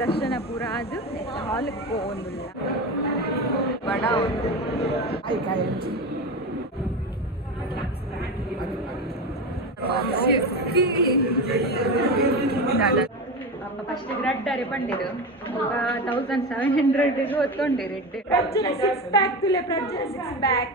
ದರ್ಶನ ಪೂರ ಅದು ಹಾಲಿಗೆ ಹೋಗೋದಿಲ್ಲ ಬಡ ಫಸ್ಟ್ ರಡ್ಡರೆ ಪಂಡಿರು 1700 ಹೊತ್ತೊಂಡೆ ರೆಡ್ ಪ್ರಜ್ಜನ 6 ಪ್ಯಾಕ್ ತುಲೆ ಪ್ರಜ್ಜನ 6 ಪ್ಯಾಕ್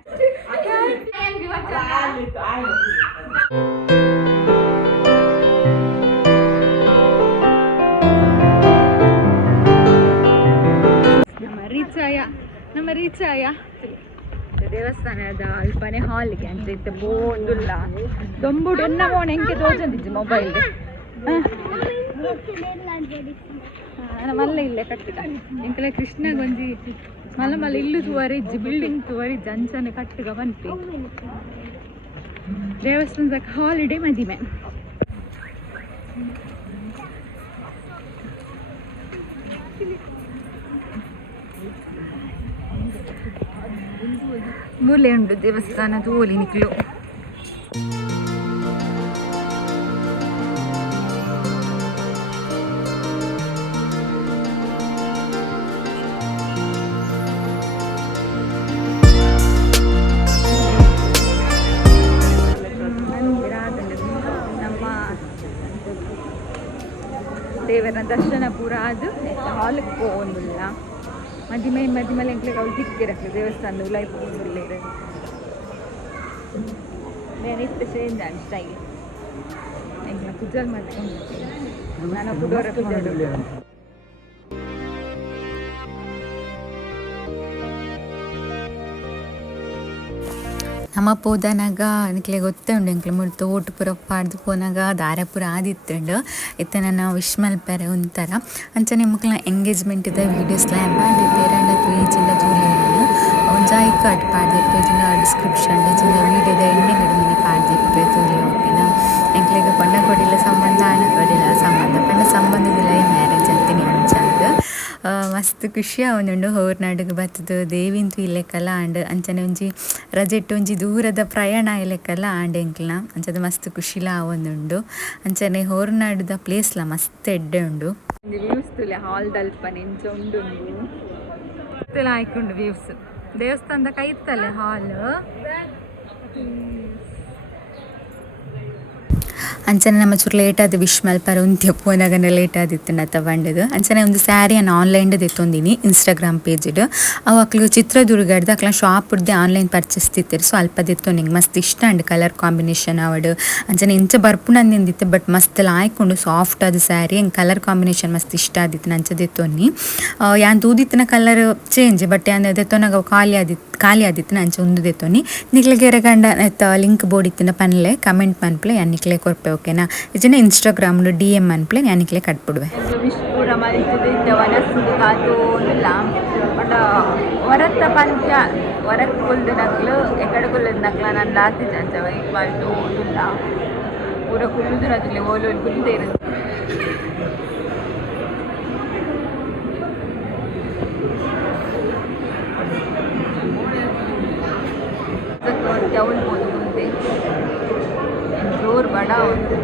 ನಮ್ಮ ರೀಚ್ ಆಯ ದೇವಸ್ಥಾನದ ಅಲ್ಪನೆ ಹಾಲ್ಗೆ ಅಂತ ಇತ್ತು ಬೋಂದುಲ್ಲ ದೊಂಬುಡು ಎನ್ನ ಮೋಣ ಎಂಕೆ ತೋಜಂದಿಜ್ಜಿ ಮೊಬೈಲ್ ಮಲ್ಲ ಇಲ್ಲೇ ಕಟ್ಟಿದ ಎಂಕಲೆ ಕೃಷ್ಣ ಗೊಂಜಿ ಮಲ್ಲ ಮಲ್ಲ ಇಲ್ಲು ತೂವರಿಜ್ಜಿ ಬಿಲ್ಡಿಂಗ್ ತೂವರಿಜ್ಜಿ ಅಂಚನೆ ಕಟ್ಟಿಗ ಬಂತಿ ದೇವಸ್ಥಾನದ ಹಾಲಿಡೇ ಮದಿಮೆ ಮೂಲೆ ಉಂಟು ದೇವಸ್ಥಾನದ ಓಲಿ ನಿಕ್ಲು ನಮ್ಮ ದೇವರ ದರ್ಶನ ಪೂರ ಅದು ಹಾಲಿಗೆ ಹೋಗೋದಿಲ್ಲ ಮದಿಮಲೆ ಎಂಕ್ಲೆಗೆ ಅವ್ರು ದಿಕ್ಕಿರಕ್ಕೆ ದೇವಸ್ಥಾನದ ಲೈಫ್ ಹೋಗಿರ್ಲೇರು నేనైతే చేయండి అండి స్టైల్ ఇంకా కుజ్జలు ಮಾಡ್ಕೊಂಡು ನಾನು ಕುಡೋರ ಕುಜ್ಜಲು ನಮ್ಮ ಪೋದನಾಗ ನಿಕ್ಲೆ ಗೊತ್ತೇ ಉಂಡು ಎಂಕ್ಲೆ ಮುಟ್ಟು ತೋಟು ಪೂರ ಪಾಡ್ದು ಪೋನಾಗ ದಾರ ಪೂರ ಆದಿತ್ತುಂಡು ಇತ್ತ ನನ್ನ ವಿಶ್ ಮಲ್ಪೆರೆ ಒಂಥರ ಅಂಚನೆ ಮಕ್ಕಳ ಎಂಗೇಜ್ಮೆಂಟ್ದ ವೀಡಿಯೋಸ್ಲ ಮಾಡಿದ್ದೇರೆ ಅಂಡತ್ತು ಈಜಿಂದ ಜೂಲಿಯನ್ನು ಒಂಜಾಯಿ ಕಟ್ ಪಾಡ್ದಿಪ್ಪೆ ಜಿಂದ ಡಿಸ್ಕ್ರಿಪ್ಷನ್ ಜಿಂದ ವೀಡಿಯೋದ ಎಣ್ಣೆ ಕಡಿಮೆ ಪಾಡ್ದಿಪ್ಪೆ ತೋಲಿ ಹೋಗಿನ ಎಂಕ್ಲೆಗೆ ಕೊಂಡ ಕೊಡಿಲ್ಲ ಸಂಬಂಧ ಹಣ ಕೊಡಿಲ್ಲ ಸಂಬಂಧ ಪಂಡ ಸಂಬಂಧದಿಲ್ಲ ಮ್ಯಾರೇಜ್ ಅಂತೀನಿ ಅಂಚಂದು ಮಸ್ತ್ ಖುಷಿ ಅವನುಂಡು ಹೊರನಾಡಿಗೆ ಬತ್ತದು ದೇವಿಂತು ಇಲ್ಲೆಕ್ಕಲ್ಲ ಆಂಡ್ ಅಂಚನೆ ಒಂಜಿ ರಜೆಟ್ಟು ಒಂಜಿ ದೂರದ ಪ್ರಯಾಣ ಇಲ್ಲೆಕ್ಕಲ್ಲ ಆಂಡ್ ಎಂಕ್ಲನ ಅಂಚದ ಮಸ್ತ್ ಖುಷಿಲ ಅವನುಂಡು ಅಂಚನೆ ಹೊರನಾಡುದ ಪ್ಲೇಸ್ಲ ಮಸ್ತ್ ಎಡ್ಡೆ ಉಂಡು ವ್ಯೂಸ್ ತುಲೆ ಹಾಲ್ ದಲ್ಪ ನೆಂಚ ಉಂಡು ಆಯ್ಕೊಂಡು ವ್ಯೂಸ್ ದೇವಸ್ಥಾನದ ಕೈತಲೆ ಹಾಲ್ ಅಂಚನೆ ನಮ್ಮ ಚೂರು ಲೇಟ್ ಆದ ವಿಶ್ ಮಲ್ಪರ ಉಂತ್ಯ ಪೋನಾಗನ ಲೇಟ್ ಆದಿತ್ತು ನಾ ತಗೊಂಡದು ಅಂಚನೆ ಒಂದು ಸ್ಯಾರಿ ನಾನು ಆನ್ಲೈನ್ದು ತೆತ್ತೊಂದಿನಿ ಇನ್ಸ್ಟಾಗ್ರಾಮ್ ಪೇಜ್ಡು ಅವು ಅಕ್ಲು ಚಿತ್ರದುರ್ಗಡ್ದು ಅಕ್ಲ ಶಾಪ್ಡ್ದೆ ಆನ್ಲೈನ್ ಪರ್ಚೇಸ್ ತಿತ್ತರು ಸೊ ಅಲ್ಪ ತೆತ್ತೊಂದಿಂಗೆ ಮಸ್ತ್ ಇಷ್ಟ ಅಂಡ್ ಕಲರ್ ಕಾಂಬಿನೇಷನ್ ಅವಡು ಅಂಚನೆ ಇಂಚ ಬರ್ಪುಣಂದಿತ್ತು ಬಟ್ ಮಸ್ತ್ ಲಾಯ್ಕೊಂಡು ಸಾಫ್ಟ್ ಆದ ಸ್ಯಾರಿ ಹೆಂಗೆ ಕಲರ್ ಕಾಂಬಿನೇಷನ್ ಮಸ್ತ್ ಇಷ್ಟ ಆದಿತ್ತು ನಂಚ ತೆತ್ತೊನ್ನಿ ಯಾನ್ ತೂದಿತ್ತಿನ ಕಲರ್ ಚೇಂಜ್ ಬಟ್ ಯಾನ್ ತೆತ್ತೊನಾಗ ಖಾಲಿ ಆದಿತ್ತು ನಂಚ ಒಂದು ತೆತ್ತೊನ್ನಿ ನಿಕ್ಲೆಗೆ ಎರಗಂಡ ಲಿಂಕ್ ಬೋರ್ಡ್ ಇತ್ತಿನ ಪನ್ಲೆ ಕಮೆಂಟ್ ಮನ್ಪ್ಲೆ ಯಾನ್ ನಿಕ್ಲೆ ಕೊರ್ಪೆ ಓಕೆನಾ ಇದನ್ನ ಇನ್ಸ್ಟಾಗ್ರಾಮ್ DM ಅನ್ಪ್ಲೆ ನಾನಿಕ್ಲೆ ಕಟ್ಬಿಡುವೆ ಹೊರತ್ತ ಪಂಚ ಹೊರಗೆ ಕುಲ್ದು ನಕ್ಲು ಎಕಡೆ ಕುಲ್ಲದ ನಕ್ಲ ನಾನು ಲಾಸ್ತಿ ಚಂಚ ವೈಟ್ ಮಾಡ್ತು ಓದಿಲ್ಲ ಪೂರ ಕುಲ್ದು ನಕ್ಲಿ ಓಲು ಕುಲ್ದೇ ಇರುತ್ತೆ ಅವಳು ಬೋದು ಮುಂದೆ ಜೋರು ಬಡ ಒಂದು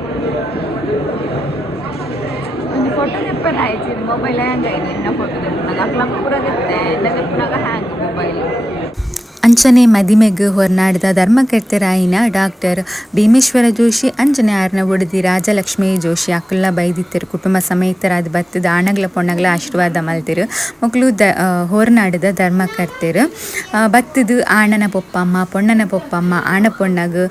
ಫೋಟೋ ತೆಪ್ಪನ ಆಯ್ತು ಮೊಬೈಲ್ ಹ್ಯಾಂಗ್ ಆಯ್ತು ಇನ್ನ ಫೋಟೋ ತೆಪ್ಪನಾಗ ಅಕ್ಲ ಪೂರ ತೆಪ್ಪೆ ಎಲ್ಲ ತೆಪ್ಪನಾಗ ಹ್ಯಾಂಗ್ ಮೊಬೈಲ್ ಅಂಚನೆ ಮದಿಮೆಗ್ ಹೊರನಾಡಿದ ಧರ್ಮಕರ್ತರಾಯಿನ ಡಾಕ್ಟರ್ ಭೀಮೇಶ್ವರ ಜೋಶಿ ಅಂಜನೆ ಆರ್ನ ಒಡದಿ ರಾಜಲಕ್ಷ್ಮಿ ಜೋಶಿ ಅಕ್ಕಲ್ಲ ಬೈದಿತ್ತರು ಕುಟುಂಬ ಸಮೇತರಾದ ಬತ್ತದ ಆಣಗ್ಲ ಪೊಣ್ಣಗ್ಲ ಆಶೀರ್ವಾದ ಮಲ್ತಿರು ಮಕ್ಕಳು ಹೊರನಾಡಿದ ಧರ್ಮಕರ್ತರು ಬತ್ತದು ಆಣನ ಪೊಪ್ಪಮ್ಮ ಪೊಣ್ಣನ ಪೊಪ್ಪಮ್ಮ ಆಣ ಪೊಣ್ಣಗ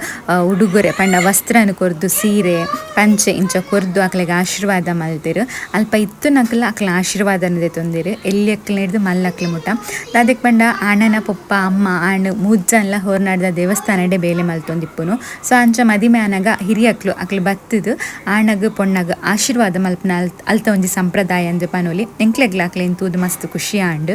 ಉಡುಗೊರೆ ಪಂಡ ವಸ್ತ್ರನ ಕೊರ್ದು ಸೀರೆ ಪಂಚೆ ಇಂಚ ಕೊರ್ದು ಅಕ್ಲೆಗೆ ಆಶೀರ್ವಾದ ಮಲ್ತಿರು ಅಲ್ಪ ಇತ್ತು ನಕ್ಲ ಅಕ್ಲ ಆಶೀರ್ವಾದನದೇ ತೊಂದಿರು ಎಲ್ಲಿ ಅಕ್ಲ ಹಿಡ್ದು ಮಲ್ಲಕ್ಲ ಮುಟ ಅದಕ್ಕೆ ಪಂಡ ಆಣನ ಪೊಪ್ಪ ಅಮ್ಮ ಆಂಡ್ ಮೂಜ್ಜನ್ಲ ಹೊರನಾಡ್ದ ದೇವಸ್ಥಾನಡೆ ಬೇಲೆ ಮಲ್ತೊಂದಿಪ್ಪುನು ಸೊ ಅಂಚ ಮದಿಮೆ ಆನಾಗ ಹಿರಿಯಕ್ಲು ಅಕ್ಲು ಬತ್ತದು ಆಣಗ್ ಪೊಣ್ಣಗ್ ಆಶೀರ್ವಾದ ಮಲ್ಪನ ಅಲ್ತ ಒಂಜಿ ಸಂಪ್ರದಾಯ ಅಂದು ಪನೋಲಿ ಎಂಕ್ಲೆಗ್ಲ ಅಕ್ಲೆ ಇಂತೂದು ಮಸ್ತ್ ಖುಷಿ ಆಂಡ್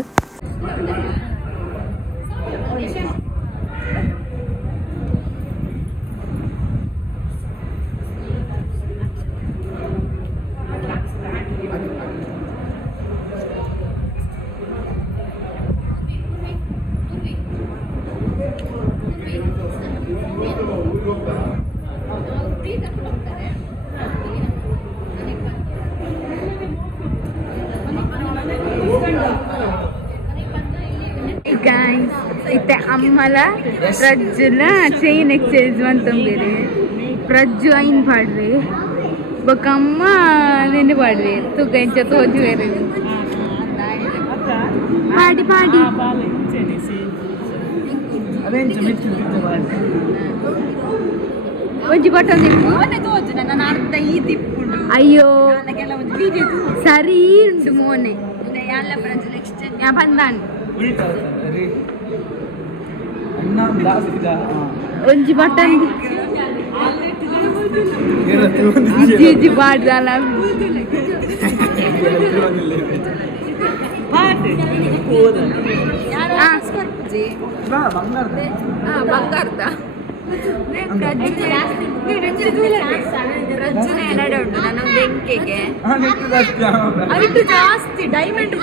అయితే అమ్మల ప్రజ్జుల చైన్ ఎక్స్చేంజ్ అంటుందిరి ప్రజ్జు అయిన పాడ్రి ఒక అమ్మ నిన్ను పాడ్రి తుగ్గంచ తోజు వేరే పాడి పాడి ಒಂಜಿ ಬಟನ್ ಅಯ್ಯೋ ಸರಿ ಉಂಟು ಮೋನೆ ಬಂದಾನು ಒಂಜಿ ಬಟನ್ ಜೀಜಿ ಬಾಡ್ದಲ್ಲ ಬಂಗಾರದ ನನ್ನ ಬೆಂಕಿಗೆ ಐಟು ಜಾಸ್ತಿ ಡೈಮಂಡ್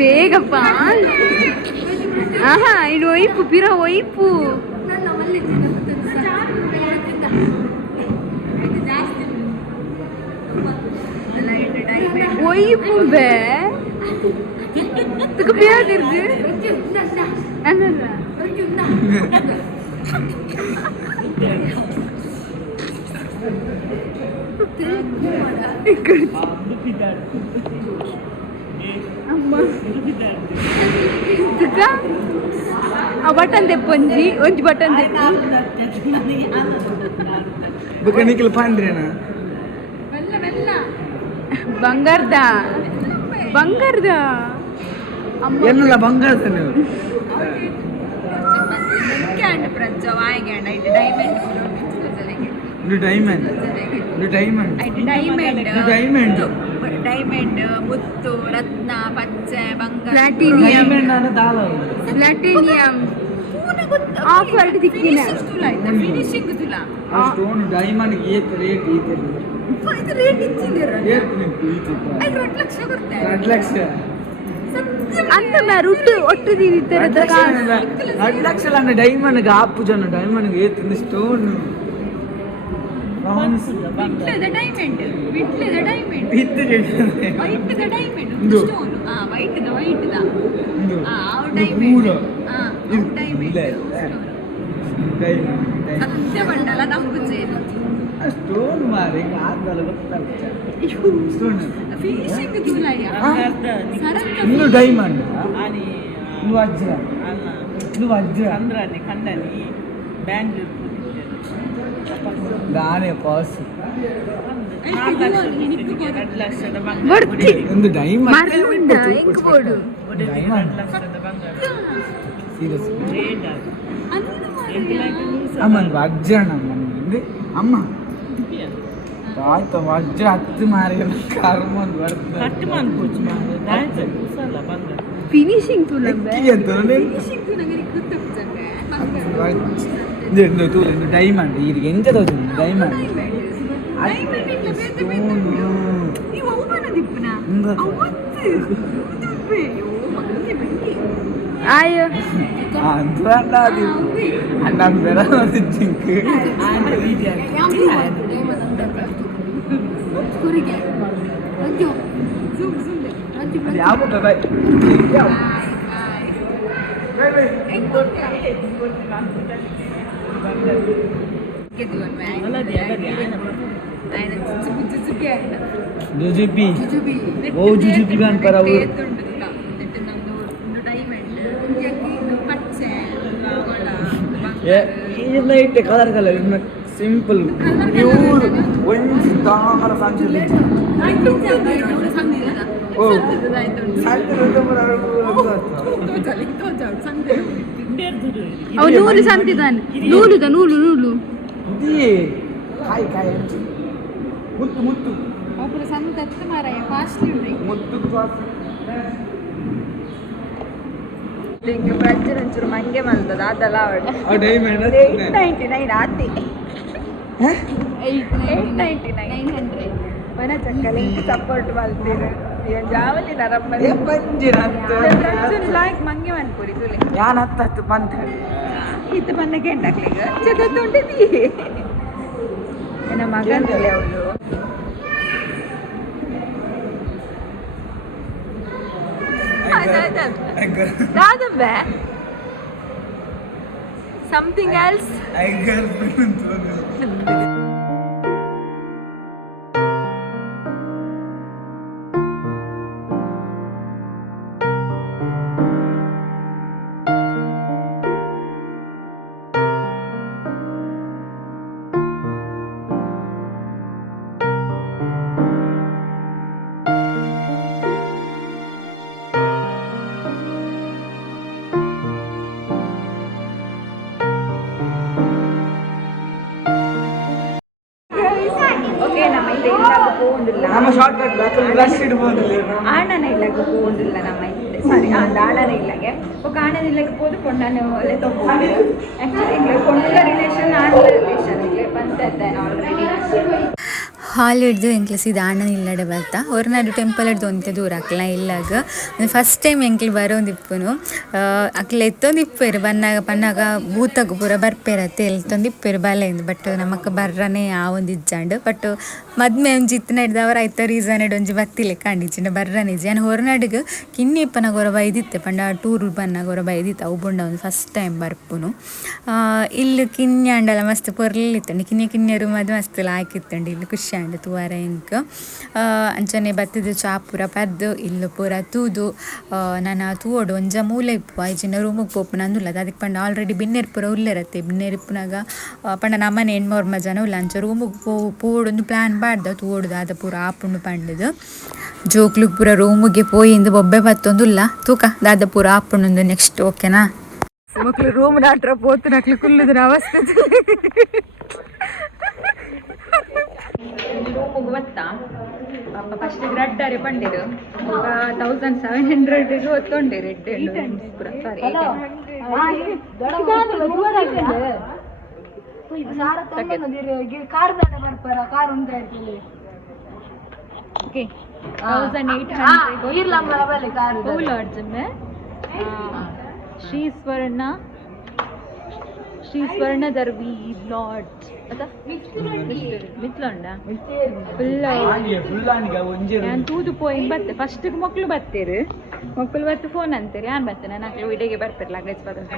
ಬೇಗಪ್ಪ ಆಹಾ ಇನ್ನು ಒಯ್ಪು ಪಿರ ಒಯ್ಪು ಒಯ್ಪು ಬೇ तुक पिया दिर्ग ಅನ್ನಲ್ಲ ಆ ಬಟನ್ ತೆಪ್ಪೊಂಜಿ ಒಂಜಿ ಬಟನ್ ತೆಪ್ಪು ಬಕನಿಕಲ್ ಪಾಂಡ್ರೇನಾ ಬಂಗಾರದ ಬಂಗಾರದ ಎನ್ನಲ್ಲ ಬಂಗಾರದ ನೀವು ಡೈಮಂಡ್ ಮುತ್ತು ರತ್ನ ಪಚ್ಚೆ ಬಂಗಾರ ಪ್ಲಾಟಿನಿಯಂ ಆಫರ್ ದಿಕ್ಕಿನ ಫಿನಿಶಿಂಗ್ ತುಲ ಸ್ಟೋನ್ ಡೈಮಂಡ್ ಏತ್ ರೇಟ್ ಈತೆ ಇದು ರೇಟ್ ಇಚ್ಚಿಂದಿರ ಏತ್ ನಿಂತು ಈತೆ 2 ಲಕ್ಷ ಕೊಡ್ತಾರೆ 2 ಲಕ್ಷ ಅಂತ ಒಟ್ಟು ಒಟ್ಟು ದೀನಿತರದ 2 ಲಕ್ಷ ಅಲ್ಲ ಡೈಮಂಡ್ ಆಪು ಜನ ಡೈಮಂಡ್ ಏತ್ ಸ್ಟೋನ್ ವಿಟ್ಲದ ಡೈಮಂಡ್ ಇತ್ತು ವೈಟ್ದ ಡೈಮಂಡ್ ಸ್ಟೋನ್ ವೈಟ್ದ ಡೈಮಂಡ್ ಸತ್ಯ ಬಂಡಲ ನಂಬುತ್ತೇನೆ ಸ್ಟೋನ್ ಮಾರಿ ಆದ್ಮೇಲೆ ಗೊತ್ತಾಗ್ತದೆ ಸ್ಟೋನ್ ಫಿನಿಶಿಂಗ್ ತುಲಾಯ ಇನ್ನು ಡೈಮಂಡ್ ಇನ್ನು ವಜ್ರ ಚಂದ್ರನಿ ಕಂಡನಿ ಬ್ಯಾಂಗ್ಳೂರ್ ದಾನೆ ಪಾಸ್ 2 ಲಕ್ಷದ ಒಂದು ಡೈಮಂಡ್ ಹೆಂಗ್ ಬೋರ್ಡು ಸೀರಿಯಸ್ ರೇಟ್ ಅಮ್ಮನ್ ವಜ್ರ ನಮ್ಮಂದು ಅಮ್ಮ ಆಯ್ತು ವಜ್ರ 10 ಮಾರಿ ಕರ್ಮ ಬರ್ತದೆ ಕಟ್ ಮಾಡ್ಕೋಚ್ ಮಾಡು ದಾಯ್ತು ಕುಸಲ ಬಂದ ಫಿನಿಶಿಂಗ್ ತುಲಂಬೆ ಫಿನಿಶಿಂಗ್ ತುಲಂಬೆ ಡೈಮಂಡ್ ಈಗ ಎಂತ ತೋಜು diamond ayo antuan tadi anak merah nanti jingke apa bapak Jujubi. Oh, Jujubi kan para bu. Ya, ini light color ini simple, pure, one star sanjil. Oh, sanjil itu berapa? Oh, nulu sanjil dan nulu. Di, kai. Muttu. ಒಬ್ಬರು ಸಂತ ಮಾರಾಯ costly ಉಂಟು ಮುತ್ತು ಹಿಂಗೆ ಪ್ರಜ್ಜನ ಒಂಚೂರು ಮಂಗೆ ಮಲ್ತದ ಅದೆಲ್ಲ ಅವಳು 899 ಆತಿ 899 ಮನ ಚಕ್ಕಲಿ ಸಪೋರ್ಟ್ ಮಲ್ತೀರ ಇವನ್ ಜಾವಲಿ ನರಮ್ಮನೆ ಪಂಜಿರ ಪ್ರಜ್ಜನ ಲಾಯ್ಕ್ ಮಂಗೆ ಮನ್ಪುರಿ ತುಲಿ ಯಾನ್ ಹತ್ತು ಬಂತ ಇತ್ತು ಬಂದ ಕೆಂಡಕ್ಲಿಗ ಚದತ್ತು ಉಂಟಿದಿ ನನ್ನ ಮಗನಿಲ್ಲ ಅವಳು ದಾದಬ್ಬೆ ಸಮಥಿಂಗ್ ಎಲ್ಸ್ நம்ம ஷார்ட் கட் ரஷ் இடுவோம் ஆனன இல்லக்கு போகுதில்ல நம்ம சாரி அந்த ஆனன இல்லಗೆ ఒక ఆనన ఇళ్ళకి పోదు కొండనే లేతో పోదు యాక్చువల్లీ ఇంట్లో కొండ రిలేషన్ ఆనల రిలేషన్ ఇట్లే పంతద్ದೆ ಆಲ್ರೆಡಿ ಹಾಲ್ ಹಿಡ್ದು ಎಂಕ್ಲೆ ಸೀದಾ ಅಣ್ಣನ ಇಲ್ಲಡೆ ಬರ್ತಾ ಹೊರನಾಡು ಟೆಂಪಲ್ ಹಿಡ್ದು ಒಂತೆ ದೂರ ಅಕ್ಲ ಇಲ್ಲಾಗ ಫಸ್ಟ್ ಟೈಮ್ ಎಂಕ್ಲೆ ಬರೋಂದಿಪ್ಪುನು ಅಕ್ಲ ಎತ್ತೊಂದಿಪ್ಪೇರು ಪನ್ನಾಗ ಭೂತಗ ಪೂರ ಬರ್ಪೇರತ್ತೆ ಎಲ್ತೊಂದಿಪ್ಪೇರು ಬಲೆಯಿಂದ ಬಟ್ ನಮಕ್ ಬರ್ರನೇ ಆ ಒಂದು ಇಜ್ಜಾಂಡು ಬಟ್ ಮದ್ಮೆ ಒಂಜಿ ಇತ್ತಿನ ಹಿಡ್ದವ್ರ ಆಯ್ತ ರೀಸನ್ ಹಿಡ್ ಒಂಜಿ ಬತ್ತಿಲೆ ಕಂಡಿಚ್ಚಿಂಡ ಬರ್ರನಿಜಿ ನಾನು ಹೊರನಾಡಿಗೆ ಕಿನ್ನಿ ಇಪ್ಪನಾಗ ಹೊರ ಬೈದಿತ್ತೆ ಪಂಡ ಟೂರ್ ಬನ್ನಾಗ ಹೊರ ಬೈದಿತ್ತು ಅವು ಬುಂಡ ಒಂದು ಫಸ್ಟ್ ಟೈಮ್ ಬರ್ಪುನು ಇಲ್ಲಿ ಕಿನ್ಯಾಂಡಲ ಮಸ್ತ್ ಪೊರ್ಲಿತ್ತಂಡು ಕಿನ್ನಿಯರು ಮದ್ ಮಸ್ತ್ ಹಾಕಿತ್ತಂಡು ಇಲ್ಲಿ ಖುಷಿ ಅಂಡ್ ತುವಾರ ಇಂಕ್ ಅಂಚನೆ ಬತ್ತದು ಚಾಪುರ ಪದ್ದು ಇಲ್ಲು ಪೂರ ತೂದು ನಾನು ತೂವೋಡು ಒಂಜ ಮೂಲೆ ಇಪ್ಪು ಐಜಿನ ರೂಮಿಗೆ ಪೋಪು ನಂದುಲ್ಲದ ಅದಕ್ಕೆ ಪಂಡ ಆಲ್ರೆಡಿ ಬಿನ್ನೇರು ಪೂರ ಉಲ್ಲೆರತ್ತೆ ಬಿನ್ನೇರಿಪ್ಪನಾಗ ಪಂಡ ನಮ್ಮನೆ ಹೆಣ್ಮೂರ್ಮ ಜನ ಉಲ್ಲ ಅಂಚ ರೂಮಿಗೆ ಪೋಡೊಂದು ಪ್ಲ್ಯಾನ್ ಬಾಡ್ದ ತೂವೋಡುದು ಆದ ಪೂರ ಆಪುಂಡು ಪಂಡದು ಜೋಕ್ಲು ಪೂರ ರೂಮಿಗೆ ಪೋಯಿಂದು ಬೊಬ್ಬೆ ಬತ್ತೊಂದುಲ್ಲ ತೂಕ ದಾದ ಪೂರ ಆಪುಂಡು ನೆಕ್ಸ್ಟ್ ಓಕೆನಾ ಮಕ್ಕಳು ರೂಮ್ ಡಾಕ್ಟ್ರ ಪೋತು ನಕ್ಲು ಕುಲ್ಲುದ್ರ ಅವಸ್ಥೆ ರೂಮಿಗೆ ಬತ್ತಾ ಪಾಪ ಫಸ್ಟಿಗೆ ರಡ್ಡಾರೆ ಪಂಡಿರು 1700 ಹೊತ್ತೊಂಡೆ ರೆಡ್ ಪೂರ ಸಾರಿ ಓಕೆ 1800 ಶ್ರೀ ಸ್ವರ್ಣ ದರ್ವಿ ಲಾಡ್ಜ್ ಅದ ಮಿತ್ಲೊಂಡ ನಾನು ತೂದು ಪೋಯಿಂಗ್ ಬತ್ತೆ ಫಸ್ಟಿಗೆ ಮಕ್ಕಳು ಬತ್ತೇರು ಮಕ್ಕಳು ಬತ್ತು ಫೋನ್ ಅಂತೀರಿ ನಾನು ಬರ್ತೇನೆ ನಾನು ವಿಡಿಯೋಗೆ ಬರ್ತಾರೆ ಲಗೇಜ್ ಬರ್ತಂತ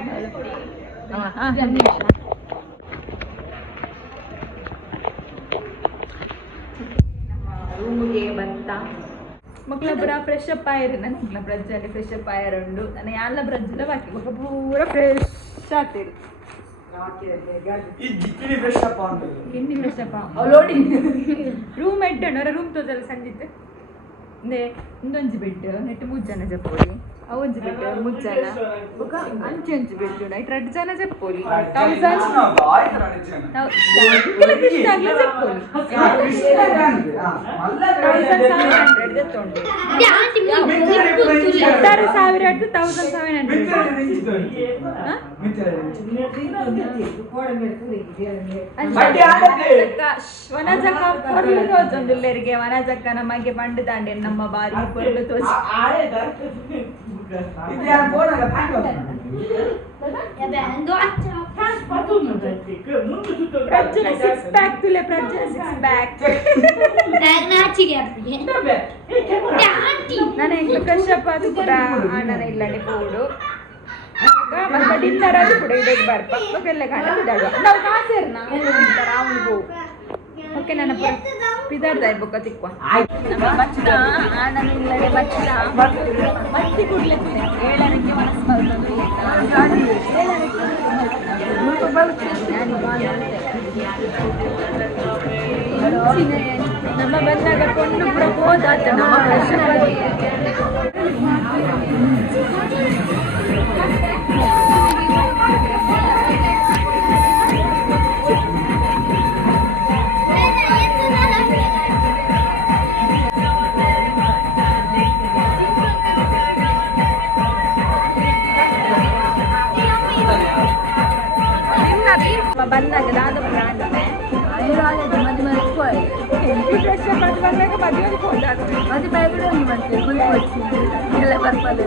ರೂಮಿಗೆ ಬಂತ ಮಕ್ಕಳ ಬರ ಫ್ರೆಶ್ ಅಪ್ ಆಯ್ರು ನನ್ನ ಮಕ್ಕಳ ಬ್ರಜ್ಜಲ್ಲಿ ಫ್ರೆಶ್ ಅಪ್ ಆಯ್ರುಂಡು ನಾನು ಎಲ್ಲ ಬ್ರಜ್ಜಲ್ಲ ಬಾಕಿ ಮಕ್ಕ ಪೂರ ಫ್ರೆಶ್ ಆಗ್ತೀರಿ ರೂಮ್ ಎಡ್ಡಣ್ಣ ರೂಮ್ ತೋದಲ್ಲ ಸಂಜಿತ್ತು ಇಂದೊಂಜಿ ಬೆಡ್ ನೆಟ್ಟು 3 ಜನ ಜಪ್ಪೋಲಿ ಅವೊಂಜಿ ಬೆಡ್ 3 ಜನ ఒక ಅಂಚೆ ಬೆಡ್ ನೈಟ್ 2 ಜನ ಜಪ್ಪೋಲಿ 1700 ವನಜಕ್ಕ ನಮಗೆ ಪಂಡು ದಾಂಡೆ ನಮ್ಮ ಬಾರಿ ಪೊರ್ಲು ತೋಚಿ ಪ್ರಜ್ಜನ 6 ಪ್ಯಾಕ್ ತುಲೆ ಪ್ರಜ್ಜನ 6 ಪ್ಯಾಕ್ ನಾನು ಹೆಂಗೆ ಫ್ರೆಶ್ ಅಪ್ ಅದು ಕೂಡ ಅಣ್ಣನ ಇಲ್ಲಡೆ ಪೋಡು ಮತ್ತೆ ಡಿನ್ನರ್ ಅದು ಕೂಡ ಇಡೋದು ಬರ್ಪ ಎಲ್ಲ ಕಾಣ ಬಿಡಾಡುವ ನಾವು ಕಾಸೇರ್ನ ಅವನಿಗೂ ಓಕೆ ನನ್ನ ಪಿದಾರ್ದ ಇರ್ಬೇಕ ತಿಕ್ವ ನಮ್ಮ ಬಚ್ಚ ಅಣ್ಣನ ಇಲ್ಲಡೆ ಬಚ್ಚ ಮತ್ತಿ ಕುಡ್ಲಿಕ್ಕೆ 7ಕ್ಕೆ ಮನಸ್ಸು ಬರ್ತದೆ 7ಕ್ಕೆ ನಮ್ಮ ಬಂದಾಗ ಕೊಂಡು ಕೂಡ ಹೋದಾತ ನಮ್ಮ ಫ್ರೆಶ್ ಬಂದಾಗ ದಾದ ಮದುವೆ అది బయట ಎಲ್ಲ ಬರ್ಪಲ್ಲ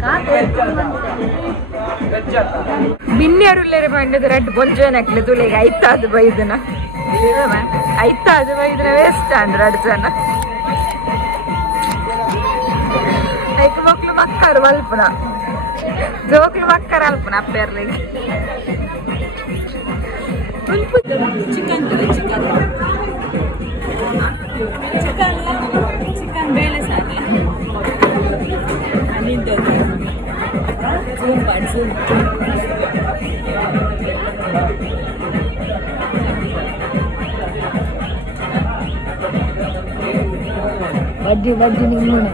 ಕಾಫೆ ಬಿನ್ನೆರುಲ್ಲೇರೆ ಬಂಡದ ರಡ್ ಬೊಂಜೋನಕ್ಲೆ ತುಳಿಗೆ ಐತಾದು ಬೈದನ ಐತಾದು ಬೈದನ ವೇಸ್ಟ್ ಅಂದ್ರೆ ಅಡ್ಸನ ಐಕ ಮಕ್ಳು ಮಕ್ಕರು ಮಲ್ಪನ ಜೋಕ್ಲು ಮಕ್ಕರ ಅಲ್ಪನ ಅಪ್ಪೆರ್ಲಿಗೆ ಚಿಕನ್ ಚಿಕನ್ ಚಿಕನ್ ಚಿಕನ್ ಬೇಳೆ ಸಾಕಲ್ಲ ನಿಂತದ್ದು ಸೂಪರ್ ಸೂಪರ್ ಬಜ್ಜಿ ಬಜ್ಜಿ ನಿಮ್ಮನೆ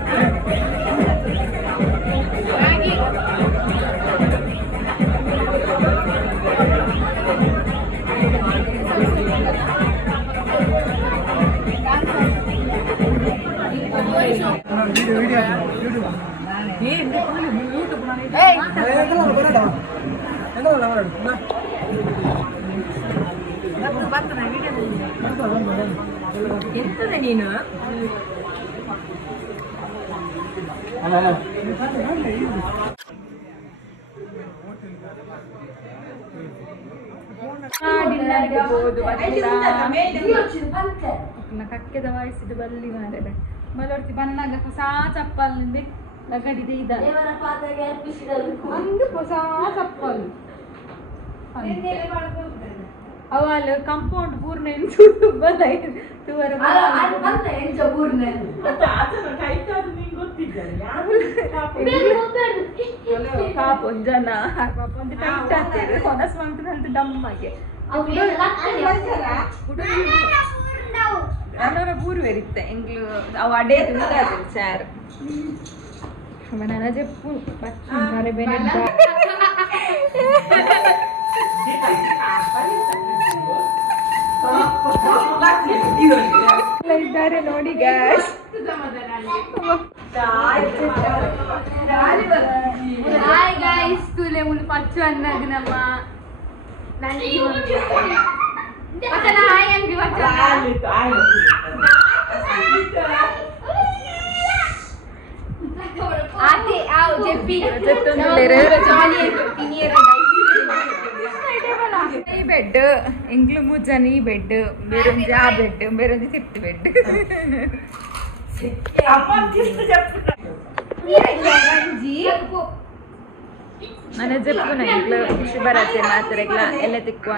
ಎಂತದೆ ನೀನು ಡಿನ್ನರ್ಗೆ ಹೋದು ಕಕ್ಕೆದ ವಯಸ್ಸಿದ ಬಲ್ಲಿ ಮಾರೆ ಮಲರ್ತಿ ಬನ್ನಾಗ ಹೊಸ ಚಪ್ಪಲಿಂದ ಲಗಡಿದೆ ಇದ ಒಂದು ಹೊಸ ಚಪ್ಪಲ್ ಅವಳು ಕಂಪೌಂಡ್ ಪೂರ್ಣ ಬಲ ತೂವರ ಪಾಪ ಒಂದು ಜನ ಪಾಪ ಒಂದು ಟೈಟ್ ಆಗ್ತದೆ ಹೊನಸ್ ಮಾಡ್ತದಂತ ಡಮ್ಮಗೆ ಅನ್ನೋರ ಪೂರ್ವ ಇರುತ್ತೆ ಎಂಗ್ಲು ಅವು ಅಡೇ ತುಂಗಾದ ಚಾರ್ ನನ್ನ ಜಪ್ಪು ಬಚ್ಚಿ ಬೇರೆ ಇದ್ದಾರೆ ನೋಡಿ ಗಾಯ್ಸ್ ಹಾಯ್ ಗೈಸ್ ತುಲೆ ಮುಲ್ ಪಚ್ಚು ಅನ್ನಗ ನಮ್ಮ ವಚನ ಹಾಯ್ ಅಂಗಿ ವಚನ ಆತೆ ಆವ್ ಜೆಪ್ಪಿ ಜೆತ್ತೊಂದುಲೇರೆ ಜಾಲಿ ಪಿನಿಯರ ಈ ಬೆಡ್ ಎಂಗ್ಲು ಮುಜನ್ ಈ ಬೆಡ್ ಬೇರೊಂದು ಆ ಬೆಡ್ ಬೇರೊಂದು ಸಿಫ್ಟ್ ಬೆಡ್ ನನ್ನ ಜಪ್ಪು ನಂಗೆ ಶುಭರಾತ್ರಿ ಮಾತ್ರೆಗಳ ಎಲ್ಲ ತಿಕ್ಕುವ